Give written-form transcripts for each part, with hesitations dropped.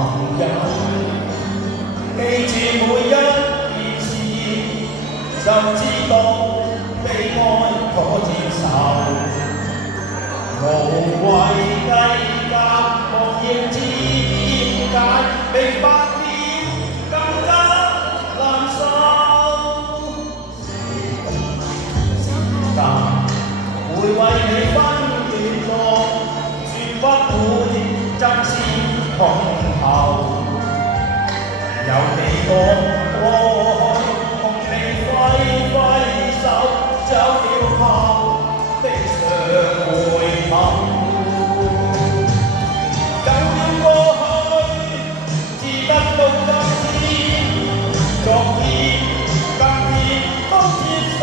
朋友，記住每一件事，就知道悲哀可接受。無謂計較，莫要知點解，明白了更加難受。時間會為你分段落，絕不會爭先恐後。有幾多過去共你揮揮手，走了後的常回頭。舊了過去，只得到今天，昨天、今天都接受。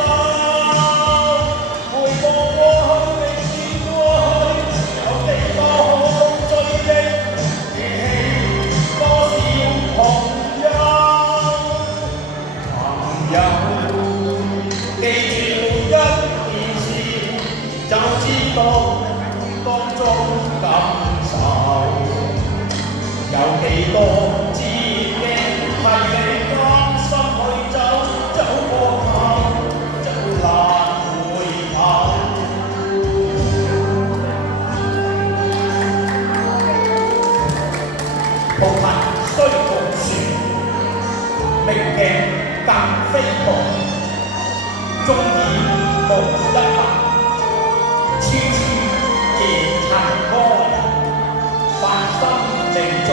回望過去，永遠過去，有幾多可追憶，記起多少朋友。記住每一件事，就知道當中感受。有幾多捷徑係你甘心去走，走過後就難回頭。葡萄雖無樹，明鏡更非銅。終已無一物，處處夜塵埃。凡心靜盡，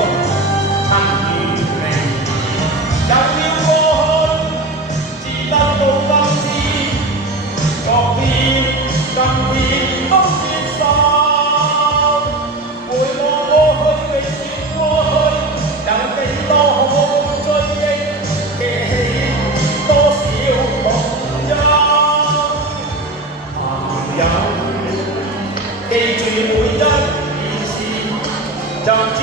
塵如微。有了過去，只得到今天，昨天、今天都接受。回望過去，永遠過去，有幾多可追憶，記起多少朋友。記住每一件事，就知